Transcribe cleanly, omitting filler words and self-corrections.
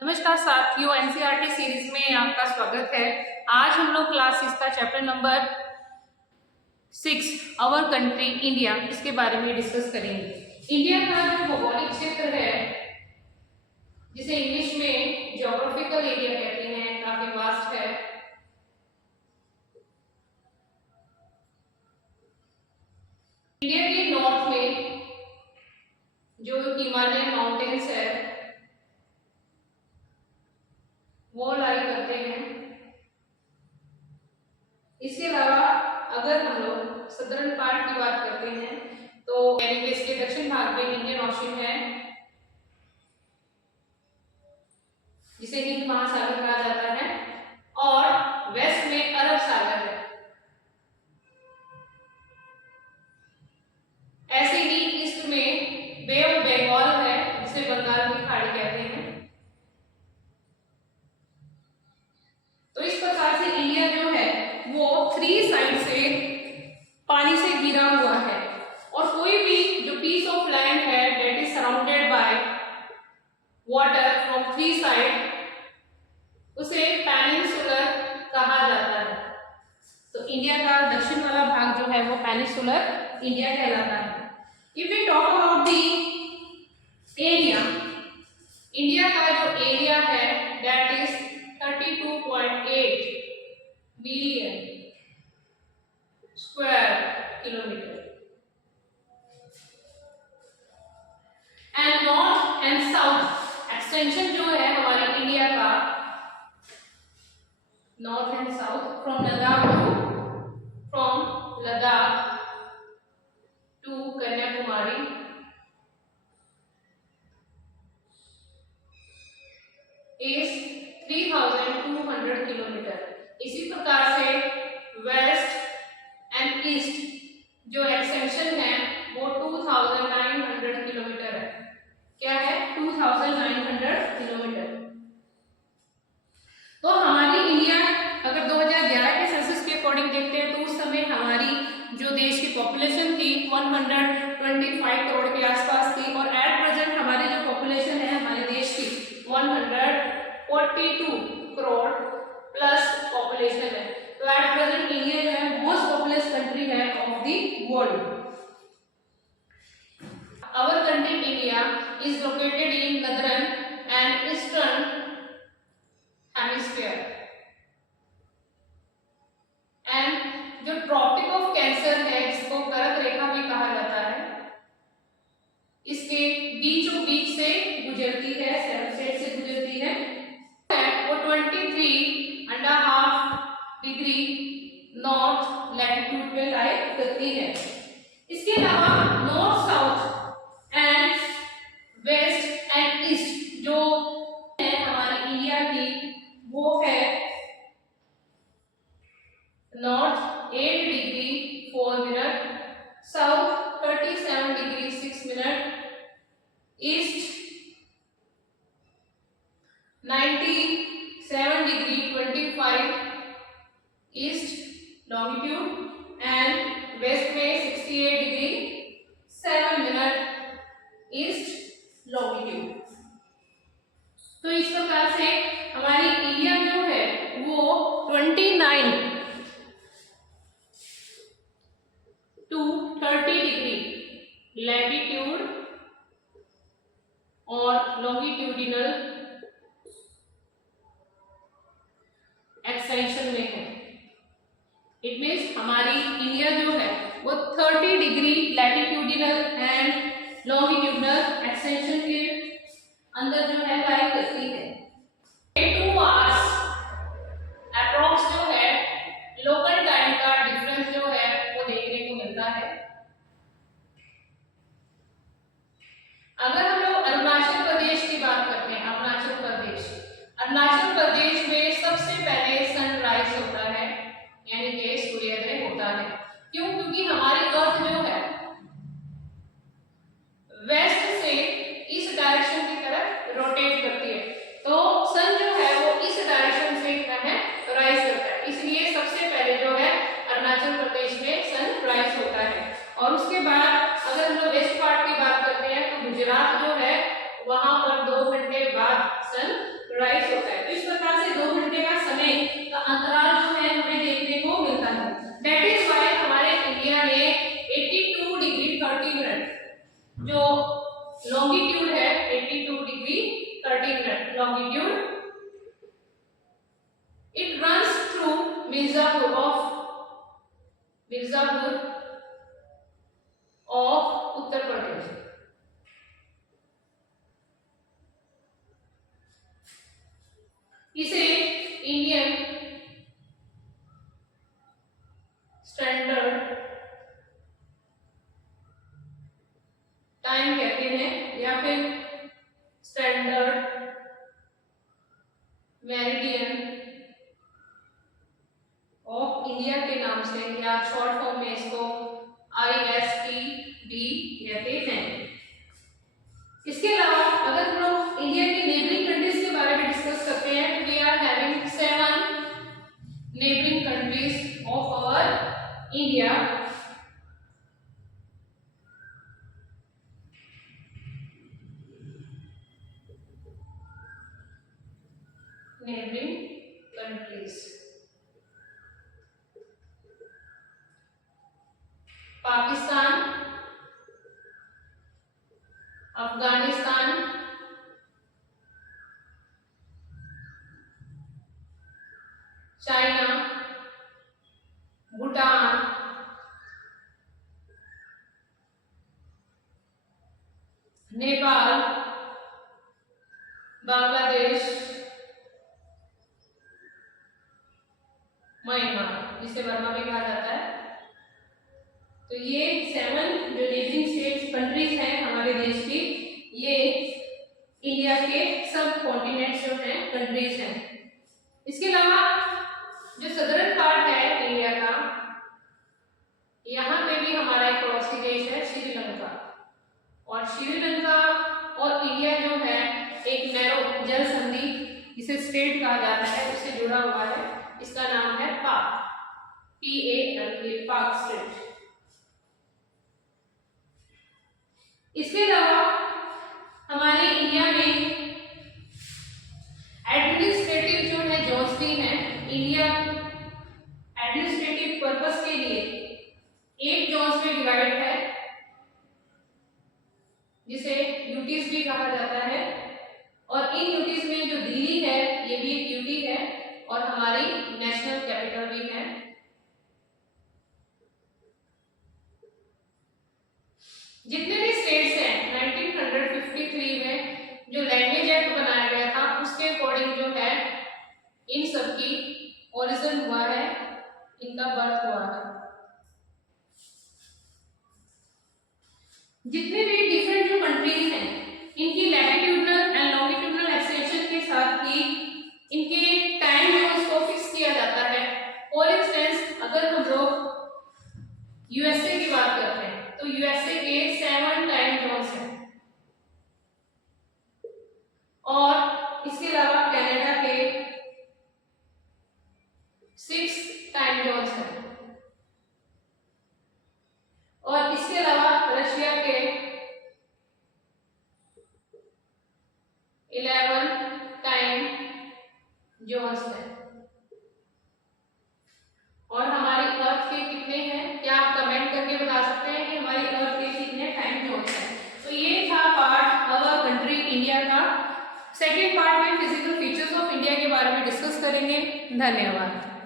नमस्कार साथियों, NCERT series में आपका स्वागत है। आज हम लोग क्लास 6 का chapter number 6 our country India इसके बारे में डिस्कस करेंगे। इंडिया का जो भौगोलिक क्षेत्र है जिसे इंग्लिश में ज्योग्राफिकल एरिया कहते हैं, काफी वास्ट है। इंडिया के नॉर्थ में जो हिमालयन माउंटेन्स है वो लाई करते हैं। इसके अलावा अगर हम लोग सदर्न पार्ट की बात करते हैं तो यानी कि इसके दक्षिण भाग में इंडियन ओशन है जिसे हिंद महासागर कहा जाता है, और वेस्ट में अरब सागर है। ऐसे ही ईस्ट में बे ऑफ बंगाल है जिसे बंगाल की खाड़ी कहते हैं। तो इस प्रकार से इंडिया जो है वो 3 साइड से पानी से घिरा हुआ है, और कोई भी जो पीस ऑफ लैंड है that is surrounded by water from 3 side उसे पेनिनसुलर कहा जाता है। तो इंडिया का दक्षिण वाला भाग जो है वो पेनिनसुलर इंडिया कहलाता है। If we talk about the area, India का जो एरिया है that is 32.8 million square kilometre, and north and south extension जो है हमारे इंडिया का north and south from Ladakh to Kanyakumari is 3200 kilometre. इसी प्रकार से वेस्ट एंड ईस्ट जो एक्सटेंशन है वो 2900 किलोमीटर है। क्या है? 2900 किलोमीटर। तो हमारी इंडिया अगर 2011 के सेंसस के अकॉर्डिंग देखते हैं तो उस समय हमारी जो देश की पॉपुलेशन थी 125 करोड़ के आसपास थी, और एट प्रेजेंट हमारी जो पॉपुलेशन है हमारे देश की 142 करोड़ प्लस पॉपुलेशन है। तो एट प्रेजेंट इंडिया जो है मोस्ट पॉपुलस कंट्री है of the world. Our country India is located in northern and eastern hemisphere, and जो ट्रॉपिक ऑफ कैंसर है जिसको कर्क रेखा भी कहा जाता है, इसके बीचों बीच से गुजरती है, सेट से गुजरती है। वो 23.5 डिग्री नॉर्थ लैटिट्यूड पे लाई करती है। इसके अलावा north south and west and east जो है हमारी इंडिया की वो है north 8 degree 4 minute, south 37 degree 6 minute, east 97 degree 25 east longitude, and west में 68 डिग्री 7 मिनट ईस्ट लॉन्गिट्यूड। तो इस प्रकार से हमारी इंडिया जो है वो 29 टू 30 डिग्री लैटिट्यूड और लॉन्गिट्यूडिनल एक्सटेंशन में है। इट मीन्स हमारी इंडिया जो है वो 30 degree latitudinal and longitudinal extension के अंदर जो है लाई करती है। 2 आवर्स अप्रॉक्स जो है लोकल टाइम का डिफरेंस जो है वो देखने को मिलता है। अगर हम लोग अरुणाचल प्रदेश की बात करते हैं, अरुणाचल प्रदेश में सबसे पहले सनराइज होता है यानी कि सूर्योदय होता है। क्यों? क्योंकि हमारी अर्थ जो है वेस्ट से इस डायरेक्शन की तरफ रोटेट करती है, तो सन जो है वो इस डायरेक्शन से राइज करता है। इसलिए सबसे पहले जो है अरुणाचल प्रदेश में सन राइज होता है। और उसके बाद अगर हम लोग वेस्ट पार्ट की बात करते हैं तो गुजरात जो है वहां पर 2 घंटे बाद सन longitude. It runs through Mirzapur of Uttar Pradesh. इसे इंडियन स्टैंडर्ड टाइम कहते हैं या फिर स्टैंडर्ड मेरिडियन ऑफ इंडिया के नाम से या शॉर्ट फॉर्म में इसको ISTD कहते हैं। इसके अलावा अगर हम लोग इंडिया की नेबरिंग कंट्रीज के बारे में डिस्कस करते हैं तो we are having 7 neighbouring countries of our India. Neighbouring countries Pakistan, Afghanistan, China, Bhutan, Nepal, Bangladesh, Myanmar, जिसे बर्मा भी कहा जाता है। तो ये 7 जो नेबरिंग स्टेट्स कंट्रीज हैं हमारे देश की, ये इंडिया के सब कॉन्टिनेंट्स जो हैं कंट्रीज हैं। इसके अलावा जो सदर्न पार्ट है इंडिया का, यहाँ पे भी हमारा एक पड़ोसी देश है श्रीलंका, और श्रीलंका और इंडिया जो है एक नैरो जल संधि जिसे स्टेट कहा जाता है उससे जुड़ा हुआ है। इसका नाम है पाक, PAK, पाक स्टेट। इसके अलावा हमारे इंडिया में एडमिनिस्ट्रेटिव जो है जोन्स भी हैं। इंडिया एडमिनिस्ट्रेटिव पर्पस के लिए 8 जोन्स में डिवाइड है जिसे यूटीज भी कहा जाता है, और इन यूटीज में जो दिल्ली है ये भी एक यूटी है और हमारी नेशनल कैपिटल भी है। जितने भी स्टेट्स हैं 1953 में जो लैंग्वेज एक्ट बनाया गया था उसके अकॉर्डिंग जो है इन सब की ओरिजिन हुआ है, इनका बर्थ हुआ है। जितने भी डिफरेंट जो कंट्रीज हैं इनकी लैटिट्यूडनल एंड लॉन्गिट्यूडनल एक्सटेंशन के साथ ही इनके टाइम जोन्स को फिक्स किया जाता है। फॉर इंस्टेंस अगर हम लोग यूएसए की बात करते हैं तो यूएसए के 7 टाइम जोन्स हैं, और इसके अलावा कनाडा के 6 टाइम जोन्स हैं, और इसके अलावा रशिया के 11 टाइम जोन्स हैं। और हमारी अर्थ के कितने हैं, क्या आप कमेंट करके बता सकते हैं कि हमारी अर्थ के कितने टाइम जोन्स हैं। तो ये था पार्ट अवर कंट्री इंडिया का। सेकेंड पार्ट में फिजिकल फीचर्स ऑफ इंडिया के बारे में डिस्कस करेंगे। धन्यवाद।